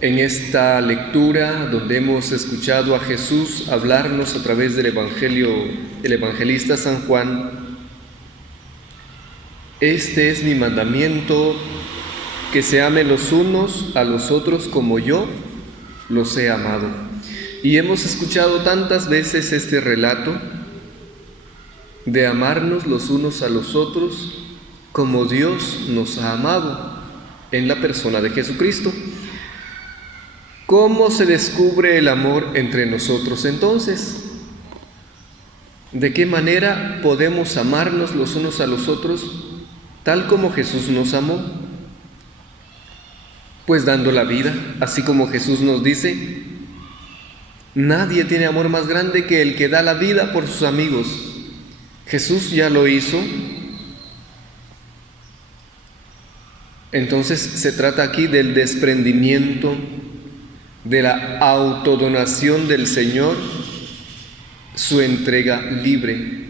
en esta lectura donde hemos escuchado a Jesús hablarnos a través del Evangelio, el evangelista San Juan. Este es mi mandamiento, que se amen los unos a los otros como yo los he amado. Y hemos escuchado tantas veces este relato de amarnos los unos a los otros como Dios nos ha amado en la persona de Jesucristo. ¿Cómo se descubre el amor entre nosotros entonces? ¿De qué manera podemos amarnos los unos a los otros tal como Jesús nos amó? Pues dando la vida, así como Jesús nos dice: nadie tiene amor más grande que el que da la vida por sus amigos. Jesús ya lo hizo. Entonces se trata aquí del desprendimiento, de la autodonación del Señor, su entrega libre.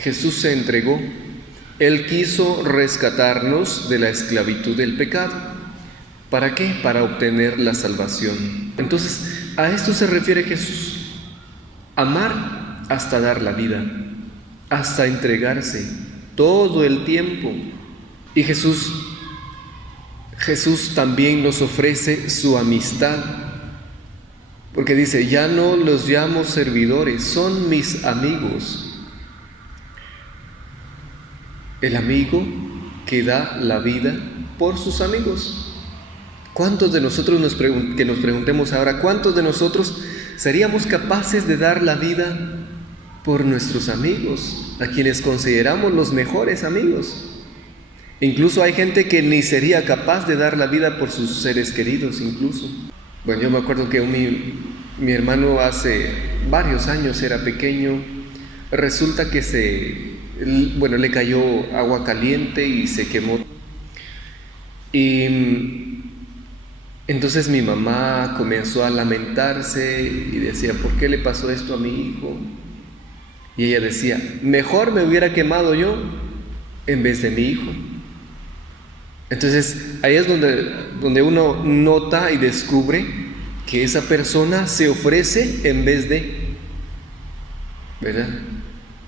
Jesús se entregó. Él quiso rescatarnos de la esclavitud del pecado. ¿Para qué? Para obtener la salvación. Entonces, a esto se refiere Jesús. Amar hasta dar la vida, hasta entregarse todo el tiempo. Y Jesús también nos ofrece su amistad, porque dice: ya no los llamo servidores, son mis amigos. El amigo que da la vida por sus amigos. ¿Cuántos de nosotros que nos preguntemos ahora, cuántos de nosotros seríamos capaces de dar la vida por nuestros amigos, a quienes consideramos los mejores amigos? Incluso hay gente que ni sería capaz de dar la vida por sus seres queridos incluso. Bueno, yo me acuerdo que mi hermano hace varios años, era pequeño, resulta que le cayó agua caliente y se quemó. Y entonces mi mamá comenzó a lamentarse y decía: ¿por qué le pasó esto a mi hijo? Y ella decía: mejor me hubiera quemado yo en vez de mi hijo. Entonces ahí es donde uno nota y descubre que esa persona se ofrece en vez de, ¿verdad?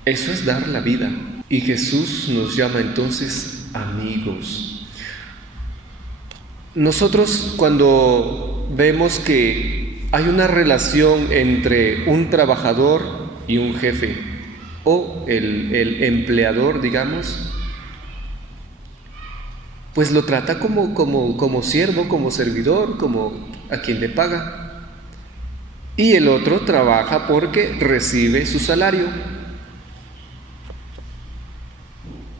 Eso es dar la vida. Y Jesús nos llama entonces amigos. Nosotros, cuando vemos que hay una relación entre un trabajador y un jefe, o el empleador, digamos, pues lo trata como siervo, como servidor, como a quien le paga. Y el otro trabaja porque recibe su salario.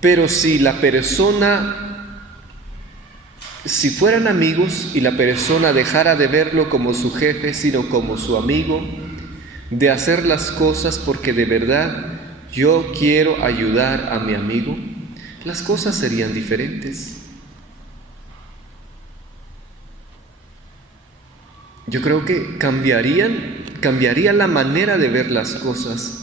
Pero si fueran amigos y la persona dejara de verlo como su jefe, sino como su amigo, de hacer las cosas porque de verdad yo quiero ayudar a mi amigo, las cosas serían diferentes. Yo creo que cambiaría la manera de ver las cosas.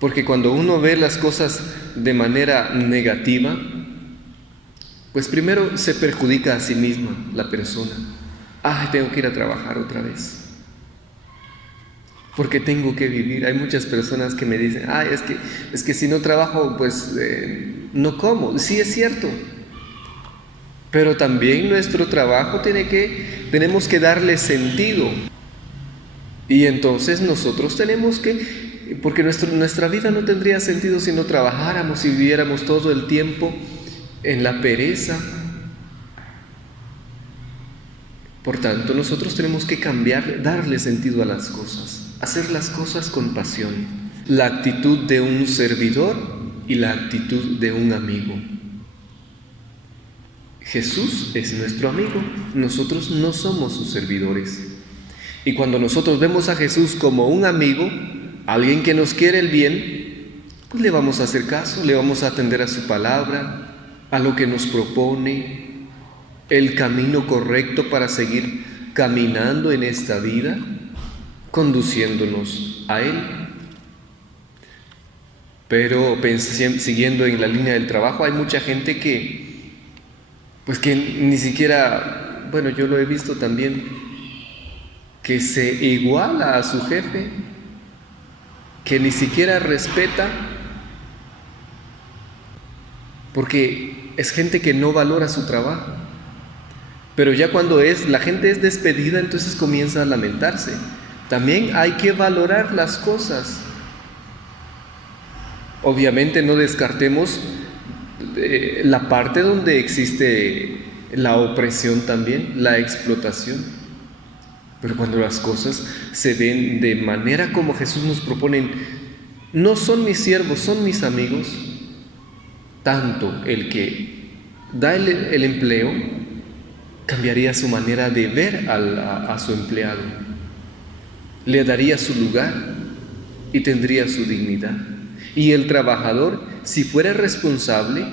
Porque cuando uno ve las cosas de manera negativa, pues primero se perjudica a sí misma la persona. Tengo que ir a trabajar otra vez, porque tengo que vivir. Hay muchas personas que me dicen: es que si no trabajo, pues no como. Sí, es cierto. Pero también nuestro trabajo tenemos que darle sentido. Y entonces nosotros porque nuestra vida no tendría sentido si no trabajáramos y viviéramos todo el tiempo en la pereza. Por tanto, nosotros tenemos que darle sentido a las cosas, hacer las cosas con pasión. La actitud de un servidor y la actitud de un amigo. Jesús es nuestro amigo, nosotros no somos sus servidores. Y cuando nosotros vemos a Jesús como un amigo, alguien que nos quiere el bien, pues le vamos a hacer caso, le vamos a atender a su palabra, a lo que nos propone, el camino correcto para seguir caminando en esta vida, conduciéndonos a Él. Pero siguiendo en la línea del trabajo, hay mucha gente que ni siquiera bueno, yo lo he visto también, que se iguala a su jefe, que ni siquiera respeta, porque es gente que no valora su trabajo. Pero ya cuando la gente es despedida, entonces comienza a lamentarse. También hay que valorar las cosas. Obviamente no descartemos la parte donde existe la opresión también, la explotación. Pero cuando las cosas se ven de manera como Jesús nos propone, no son mis siervos, son mis amigos, tanto el que da el empleo cambiaría su manera de ver a su empleado, le daría su lugar y tendría su dignidad. Y el trabajador, si fuera responsable,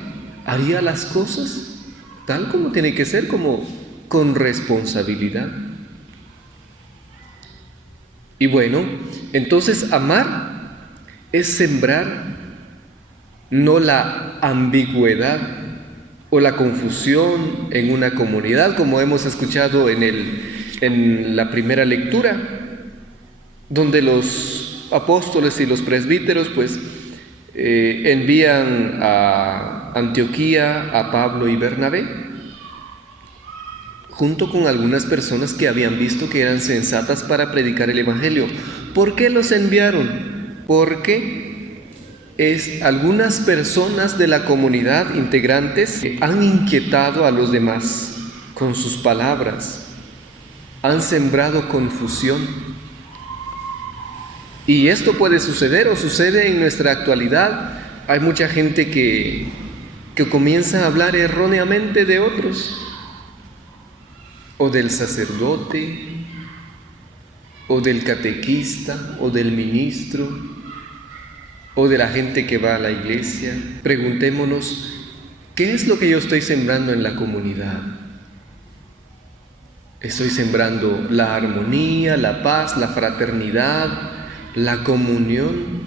haría las cosas tal como tiene que ser, como con responsabilidad. Y bueno, entonces amar es sembrar no la ambigüedad o la confusión en una comunidad, como hemos escuchado en la primera lectura, donde los apóstoles y los presbíteros pues envían a Antioquía a Pablo y Bernabé, junto con algunas personas que habían visto que eran sensatas para predicar el Evangelio. ¿Por qué los enviaron? Porque algunas personas de la comunidad integrantes han inquietado a los demás con sus palabras, han sembrado confusión. Y esto puede suceder o sucede en nuestra actualidad. Hay mucha gente que comienza a hablar erróneamente de otros, o del sacerdote, o del catequista, o del ministro, o de la gente que va a la iglesia. Preguntémonos, ¿qué es lo que yo estoy sembrando en la comunidad? ¿Estoy sembrando la armonía, la paz, la fraternidad, la comunión?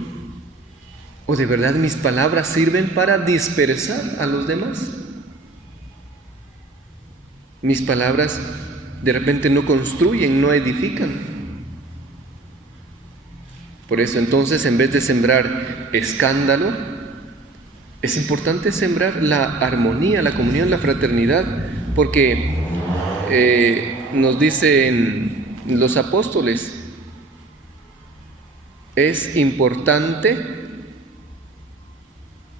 ¿O de verdad mis palabras sirven para dispersar a los demás? Mis palabras de repente no construyen, no edifican. Por eso entonces, en vez de sembrar escándalo, es importante sembrar la armonía, la comunión, la fraternidad, porque nos dicen los apóstoles, es importante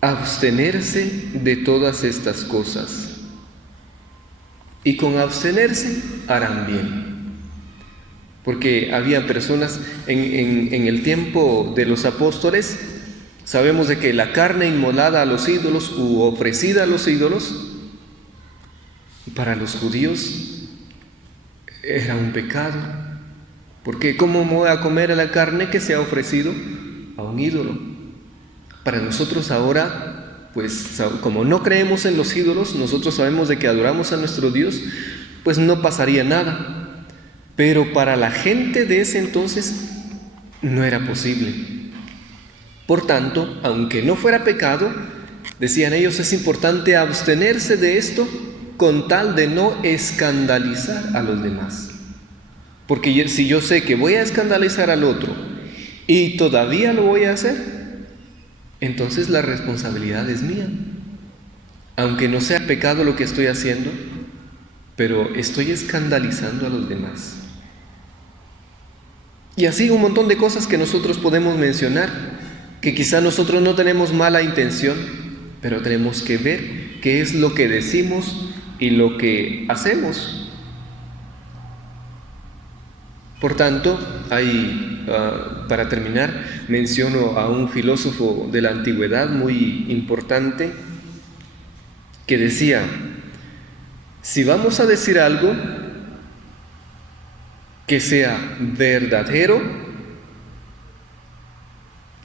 abstenerse de todas estas cosas. Y con abstenerse harán bien. Porque había personas en el tiempo de los apóstoles, sabemos de que la carne inmolada a los ídolos u ofrecida a los ídolos, para los judíos era un pecado. Porque ¿cómo me voy a comer la carne que se ha ofrecido a un ídolo? Para nosotros ahora, pues como no creemos en los ídolos, nosotros sabemos de que adoramos a nuestro Dios, pues no pasaría nada. Pero para la gente de ese entonces no era posible. Por tanto, aunque no fuera pecado, decían ellos, es importante abstenerse de esto con tal de no escandalizar a los demás. Porque si yo sé que voy a escandalizar al otro y todavía lo voy a hacer, entonces la responsabilidad es mía. Aunque no sea pecado lo que estoy haciendo, pero estoy escandalizando a los demás. Y así un montón de cosas que nosotros podemos mencionar, que quizá nosotros no tenemos mala intención, pero tenemos que ver qué es lo que decimos y lo que hacemos. Por tanto, para terminar, menciono a un filósofo de la antigüedad muy importante que decía, si vamos a decir algo que sea verdadero,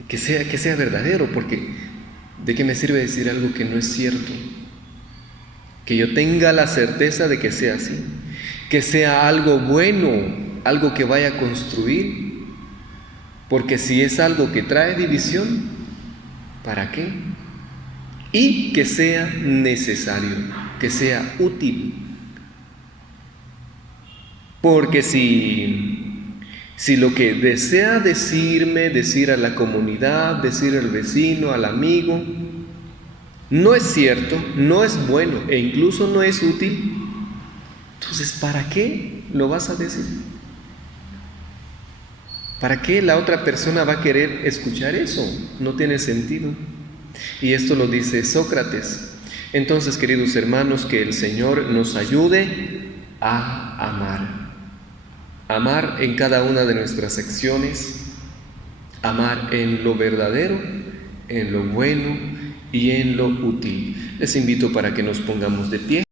que sea verdadero, porque ¿de qué me sirve decir algo que no es cierto? Que yo tenga la certeza de que sea así, que sea algo bueno, algo que vaya a construir, porque si es algo que trae división, ¿para qué? Y que sea necesario, que sea útil. Porque si lo que desea decirme, decir a la comunidad, decir al vecino, al amigo, no es cierto, no es bueno e incluso no es útil, entonces ¿para qué lo vas a decir? ¿Para qué la otra persona va a querer escuchar eso? No tiene sentido. Y esto lo dice Sócrates. Entonces, queridos hermanos, que el Señor nos ayude a amar. Amar en cada una de nuestras acciones, amar en lo verdadero, en lo bueno y en lo útil. Les invito para que nos pongamos de pie.